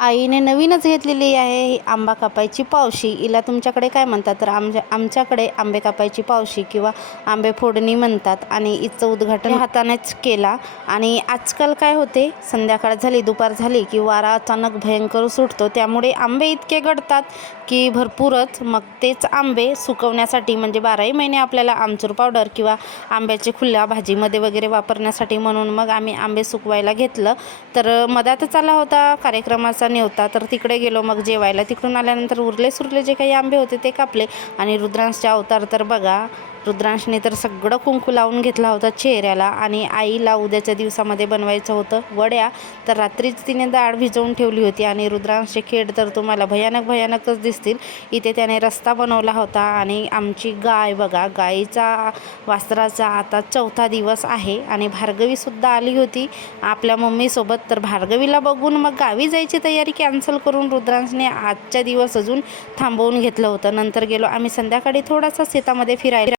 आईने नवीनच घेतलेली आहे ही आंबा कापायची पावशी. हिला तुमच्याकडे काय म्हणतात तर आमच्याकडे आंबे कापायची पावशी किंवा आंबे फोडणी म्हणतात. आणि हिचं उद्घाटन हातानेच केला. आणि आजकाल काय होते, संध्याकाळ झाली दुपार झाली की वारा अचानक भयंकर सुटतो, त्यामुळे आंबे इतके गळतात की भरपूरच. मग तेच आंबे सुकवण्यासाठी म्हणजे 12ही महिने आपल्याला आमचूर पावडर किंवा आंब्याची खुल्या भाजीमध्ये वगैरे वापरण्यासाठी म्हणून मग आम्ही आंबे सुकवायला घेतलं. तर मधातच आला होता कार्यक्रमाचा नेवता, तर तिकडे गेलो मग जेवायला. तिकडून आल्यानंतर उरले सुरले जे काही आंबे होते ते कापले. आणि रुद्रांशचे अवतार तर बघा, रुद्रांशने तर सगळं कुंकू लावून घेतला होता चेहऱ्याला. आणि आईला उद्याच्या दिवसामध्ये बनवायचं होतं वड्या, तर रात्रीच तिने डाळ भिजवून ठेवली होती. आणि रुद्रांशचे खेळ तर तुम्हाला भयानकच दिसतील. इथे त्याने रस्ता बनवला होता. आणि आमची गाय बघा, गाईचा वासराचा आता 4था दिवस आहे. आणि भार्गवीसुद्धा आली होती आपल्या मम्मीसोबत. तर भार्गवीला बघून मग गावी जायची तयारी कॅन्सल करून रुद्रांशने आजच्या दिवस अजून थांबवून घेतलं होतं. नंतर गेलो आम्ही संध्याकाळी थोडासा शेतामध्ये फिरायला.